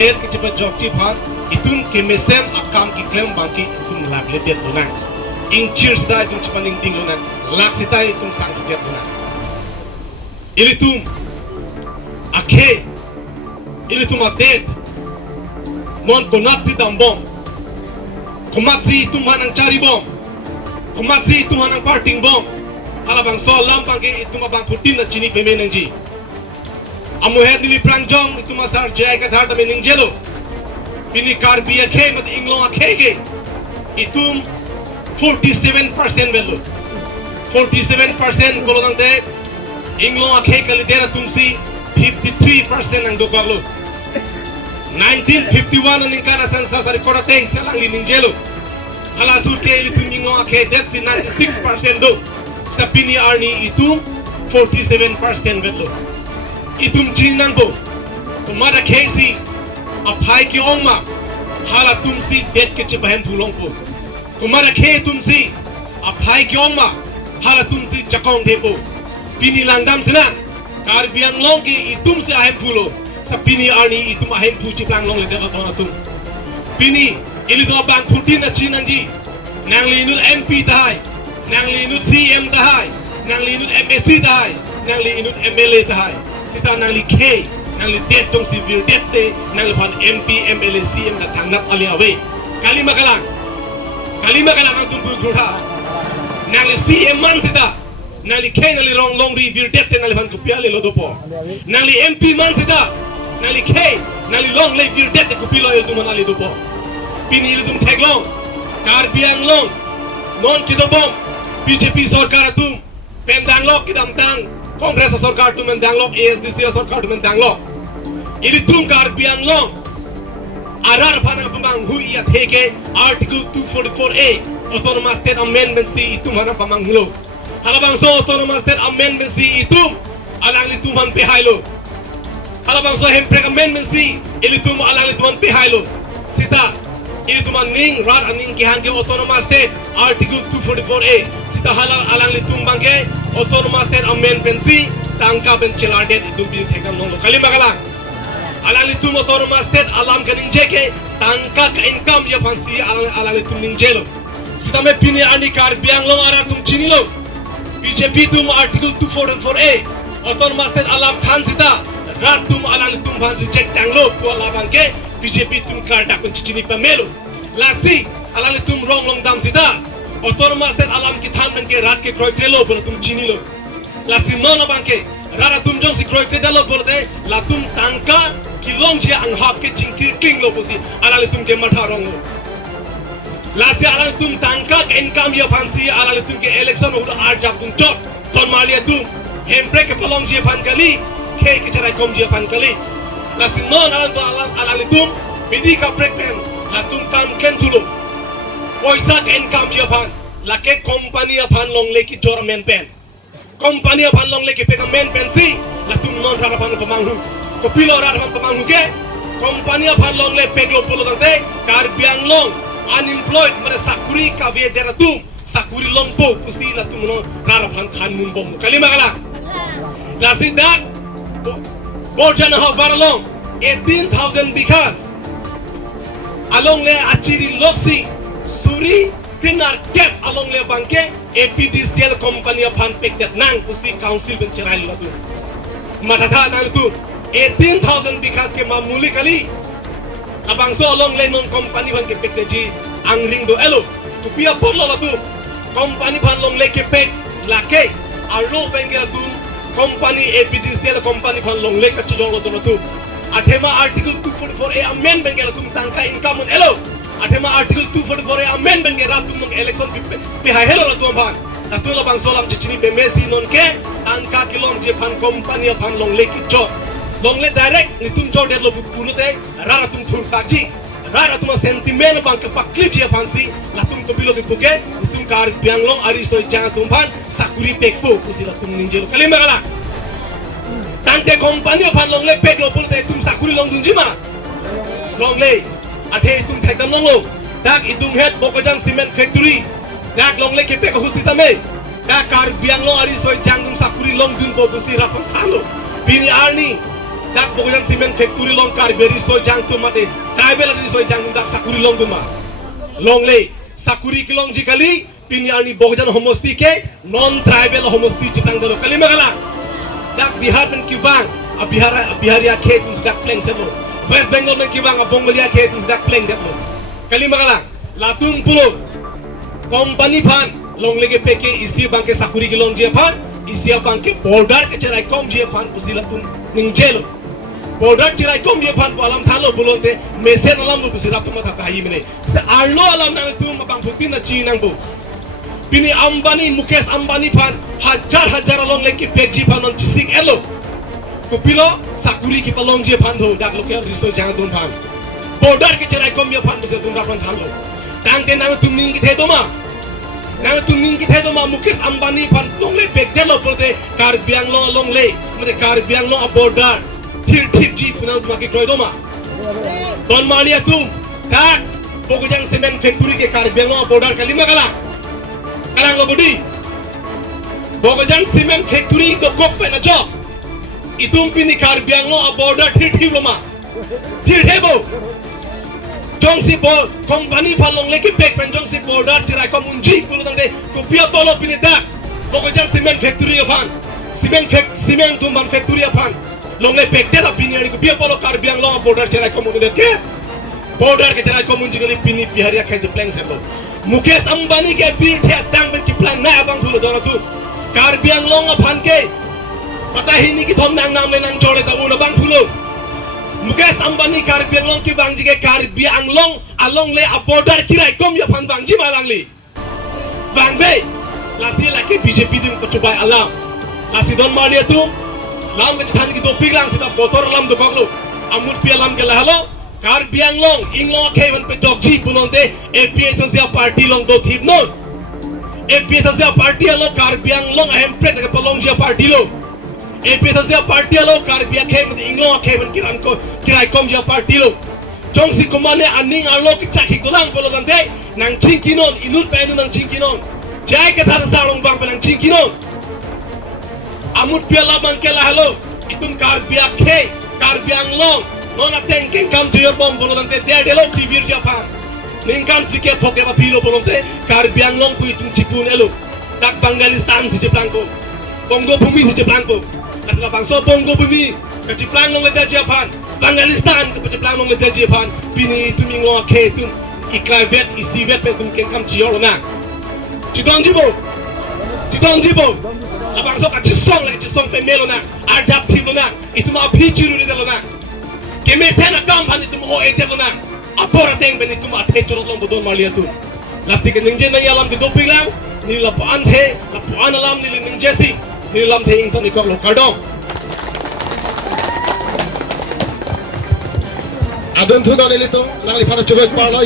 Tet ke cepat jok cipan itum kemestem akam ki krem bangki itum lag letet lunang ing cheers da itum cepat ing ting lunang lag sita itum sang setiap lunang ilitum akhe ilitum atet non konat si dambom komat si itum hanang cari bom komat si itum hanang parting bom alabang so lam bangki itum abang putin na chini pemenang ji amuhet nili prangjong itu masar jaya kathar ta mening jelo pini karbia khe mat inglong akhe ke itum 47% velu 47% golong te inglong akhe kali dera tumsi 53% ang dogalo 1951 aning kana sansa sa record teng salang lining jelo ala sur ke itum inglong akhe that's 96% do sa pini arni itum 47% velu itum chinan bo tumara kesi aphai ki ongma hala tumsi det ke chbahem phulong po tumara khe tumsi aphai ki ongma hala tumsi chakong de po pini langdam sina kar biang long ki itum se ahem phulo sa pini arni itum ahem phu chiplang long le de atong atum pini ili do bang phutin na chinan ji nang linul mp tahai nang linul CEM tahai nang linul MSC tahai nang linul MLA tahai sita nangli K, nangli det dong civil det te, nangli pan MP, MLA, CM na tangnap ali awe. Kalima kalang ang tumpu gurha. Nangli CM man sita, nangli K nangli long review det te nangli pan kupia le lodo po. Nangli MP man sita, nangli K nangli long review det te kupilo el tuman ali do po. Pinili tum teglong, karbiang long, non kidobom, BJP sarkar tum, pendang lok kidam tang. Kongres sarkar tu mendanglok ASDC sarkar tu mendanglok ini tungkar biang long arar panang pemang hui ya theke article 244A autonomous state amendment si itu mana pemang hilo halabang so autonomous state amendment si itu alang lituman pehailo halabang so hemprek amendment si ilitum alang lituman pehailo sita ilituman ning rar aning kihan ke autonomous state article 244A sita halang alang litum bangke autonomous state amendment si tangka ben chelardet itu bi thekam nong kalima kalang alang litum autonomous state alam kaning jeke tangka ka income ya fansi alang litum ning jelo sita me pini ani kar biang long ara tum chinilo BJP tum article 244A autonomous state alam khan sita rat tum alang litum ban reject tanglo ko alam ke BJP tum kar da kun chini pamelo lasi alang litum rong long dam sita autonomous state alam ki than men ke rat ke kroy krelo bol tum chini lo la simona banke rara tum jong si kroy kredalo bol de la tum tangka ki long je ang hap ke chingkir king lo pusi ala tum ke matha rong lo la se ala tum tangka ke income ya fansi ala tum ke election ho ar jab tum chot ton malia tum hempre ke palong je fan kali ke charai kom je fan kali la simona ala tum bidi ka prepen la tum kam ken tulo Oisak income dia pan, lake company apan long leki jor men pen, company apan long leki peka men pen si, latung non rara pan pemanghu, kopilo rara pan pemanghu ke, company apan long le peklo polo tante, kar biang long, unemployed mere sakuri kawe deratum, sakuri long po, kusi latung non rara pan khan mun bom, kalima kala, lasi dak, bojan ha baralong, 18,000 bikas, along le achiri loksi. Suri krinar gap along le bangke APDCL company apan pek dat nang usi council ben cerai lu tu matata nang tu 18,000 bikas ke mamuli kali abang so along le non company ban ke pek ji angring do elo tu pia porlo la tu company ban long le ke pek lake alo bengel tu company APDCL company ban long le ka chijong lo tu athema article 244A amend bengel tu tangka income elo Atema article 244 amendment ke ratum ng election pihay hello ratum ban ratum labang solam chichini bemesi non ke tangka kilom je pan company pan long le kejor long le direct nitum jor de lo pulute raratum thur takji raratum sentiment bang ke paklip je pansi latum to bilo dipuke nitum kar biang long ari soi jang tum ban sakuri pekpo kusi latum ninjelo kalima kala tante company pan long le pek lo pulute tum sakuri long dunjima long le Ate itung thekam long lo, dak itung head bokajang cement factory, dak long le kepe kahusita me, dak kar biang long ari soi jangdum sakuri long dun bo busi rapang khalo, bini arni dak bogojan cement factory long kar beri soy jang tu mate tribal ri soy jang dak sakuri long tu ma longle sakuri ki long jikali pini ani bogojan homosti ke non tribal homosti chitang dalo kalima kala dak bihar men kibang a biharia ke tu dak pleng selo west bengal men kibang a bongolia ke tu dak pleng dalo kalima kala latung pulo company pan longle ke peke isi bangke sakuri ki long je pan isi bangke border ke cerai kom je pan usi latung ningjelo border cirai kom ye pan alam thalo bulonte mesen alam lu busira tu mata kahi mene sa arlo alam nang tu mabang thutin na chi nang bu pini ambani mukesh ambani pan hajar along leki pekji pan on chisik elo to pilo sakuri ki palong je pan do dak lokel riso jang dun pan border ke cirai kom ye pan busira tu rapan thalo tang ke nang tum ning ki the do ma mukesh ambani pan long le pekje lo pote kar biang lo long le mate kar biang lo border Thir ji punau maki kroi doma. Don mania tum tak bogojang cement factory ke karbiang border kalima kala. Karang lo budi. Bogojang cement factory do kok pe na jo. Itum pini karbiang lo border thir loma. Thir hebo. Jong si bo company palong leki pek pen jong si border tirai ko munji kulo dang de ko pia bolo pini dak. Bogojang cement factory afan. Cement tumban factory afan. Longle pekte la pini ani ko bia polo kar biang long border cerai ko munde ke border ke cerai ko munji ngali pini biharia khai de pleng selo mukesh ambani ke bir the dang ben ki plan na abang thulo dona tu kar biang long aphan ke pata hini ki thom nang nam le nang chole da una bang thulo mukesh ambani kar biang long ki bang ji ke kar biang long along le a border kirai kom ya phan bang ji malang li bang be lasi la ke bjp din ko chubai alam lasi don maria tu lam ke chan ki do piglang sida botor lam do baglo amut pi lam ke lahalo kar biang long inglong ke ban pe dokji bunonde APS sia party long do thip non APS sia party lo kar biang long hempret ke palong sia party lo APS sia party lo kar biang ke inglong ke ban kiram ko kirai kom sia party lo jong si komane aning alo ki chaki dolang polo dante nang chinkinon inut pe nang chinkinon jai ke thar sa long bang pe nang chinkinon amut piala bangkela hello itum kar biang long nona tengken kam to your bomb bolonte de delo tibir japan ningkan plike phoke ba pilo bolonte kar biang long ku itum chikun elo dak bangalistan di blanco bongo bumi di blanco asla bangso bongo bumi ke di blanco le japan bangalistan ke di blanco le japan pini itum inglo ke tum iklavet isivet pe tum ken kam chiorona chidong jibo abang sok cisong pe melona adap pilona itu ma pichiru ni delona keme sena kampan itu mo etelona apora teng ben itu ma pechoro lom bodon malia tu lastik ningje na yalam di dopilang ni la pan the la pan alam ni ningje si ni lam the ing to ni ko lo kadong adon thu na le to lang li phana chobai pa la